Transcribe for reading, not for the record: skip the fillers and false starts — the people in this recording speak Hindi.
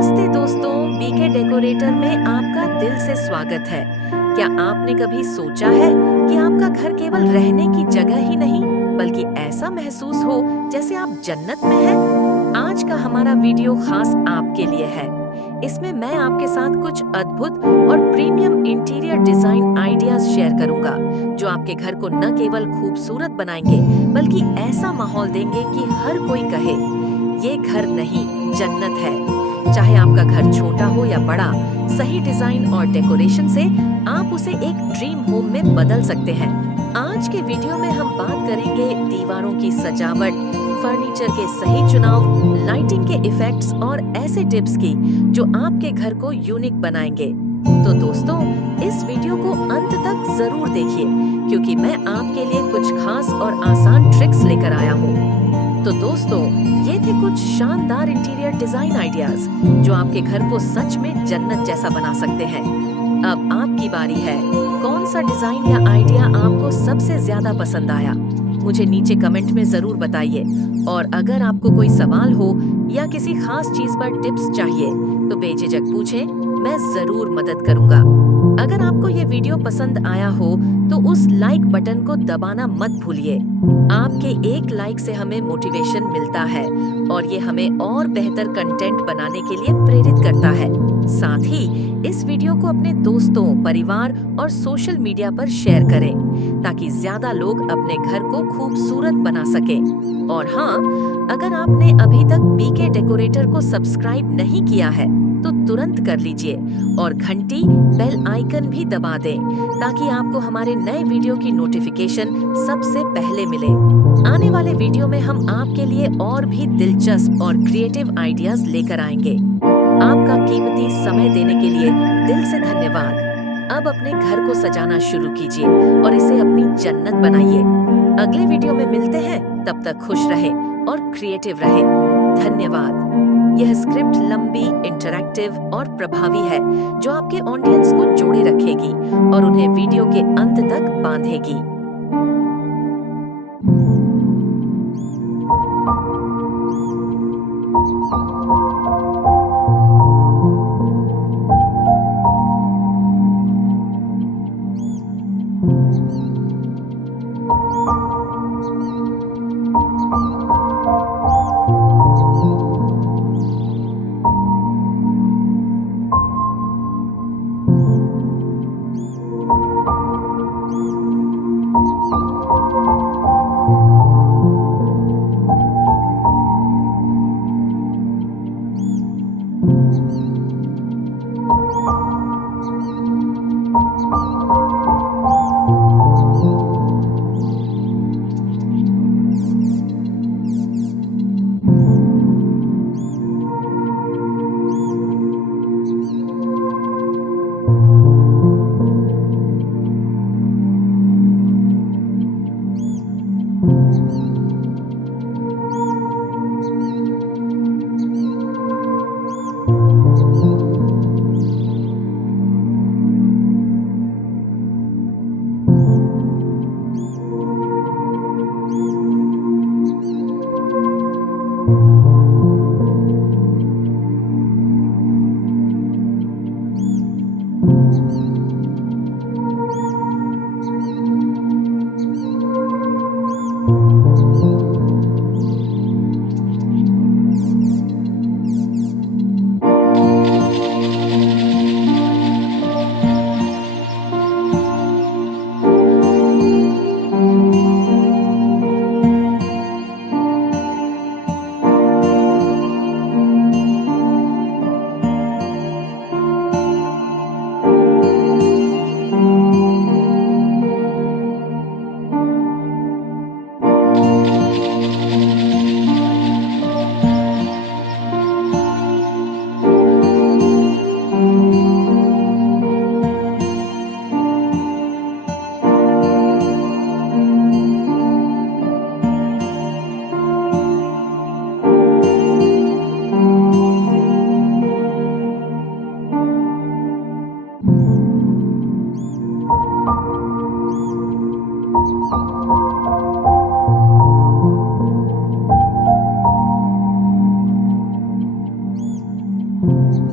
नमस्ते दोस्तों, बीके डेकोरेटर में आपका दिल से स्वागत है। क्या आपने कभी सोचा है कि आपका घर केवल रहने की जगह ही नहीं, बल्कि ऐसा महसूस हो जैसे आप जन्नत में हैं? आज का हमारा वीडियो खास आपके लिए है। इसमें मैं आपके साथ कुछ अद्भुत और premium interior design ideas share करूंगा, जो आपके घर को न केवल खूबसूरत बनाएंगे, बल्कि ऐसा माहौल देंगे कि हर कोई कहे, ये घर नहीं, जन्नत है। चाहे आपका घर छोटा हो या बड़ा, सही डिजाइन और डेकोरेशन से आप उसे एक ड्रीम होम में बदल सकते हैं। आज के वीडियो में हम बात करेंगे दीवारों की सजावट, फर्नीचर के सही चुनाव, लाइटिंग के इफेक्ट्स और ऐसे टिप्स की जो आपके घर को यूनिक बनाएंगे। तो दोस्तों, इस वीडियो को अंत तक जरूर देखिए, क्योंकि मैं आपके लिए कुछ खास और आसान ट्रिक्स लेकर आया हूँ। तो दोस्तों, ये थे कुछ शानदार इंटीरियर डिजाइन आइडियाज जो आपके घर को सच में जन्नत जैसा बना सकते हैं। अब आपकी बारी है। कौन सा डिजाइन या आइडिया आपको सबसे ज्यादा पसंद आया? मुझे नीचे कमेंट में जरूर बताइए। और अगर आपको कोई सवाल हो या किसी खास चीज पर टिप्स चाहिए, तो बेझिझक पूछें, मैं जरूर मदद करूंगा। अगर आपको ये वीडियो पसंद आया हो, तो उस लाइक बटन को दबाना मत भूलिए। आपके एक लाइक से हमें मोटिवेशन मिलता है और ये हमें और बेहतर कंटेंट बनाने के लिए प्रेरित करता है। साथ ही इस वीडियो को अपने दोस्तों, परिवार और सोशल मीडिया पर शेयर करें, ताकि ज्यादा लोग अपने घर को खूबसूरत बना सकें। और हाँ, अगर आपने अभी तक बीके डेकोरेटर को सब्सक्राइब नहीं किया है, तो तुरंत कर लीजिए और घंटी बेल आइकन भी दबा दें, ताकि आपको हमारे नए वीडियो की नोटिफिकेशन सबसे पहले मिले। आने वाले वीडियो में हम आपके लिए और भी दिलचस्प और क्रिएटिव आइडियाज लेकर आएंगे। आपका कीमती समय देने के लिए दिल से धन्यवाद। अब अपने घर को सजाना शुरू कीजिए और इसे अपनी जन्नत बनाइए। अगले वीडियो में मिलते हैं, तब तक खुश रहें और क्रिएटिव रहें। धन्यवाद। यह स्क्रिप्ट लंबी, इंटरैक्टिव और प्रभावी है, जो आपके ऑडियंस को जोड़े रखेगी और उन्हें वीडियो के अंत तक बांधेगी। you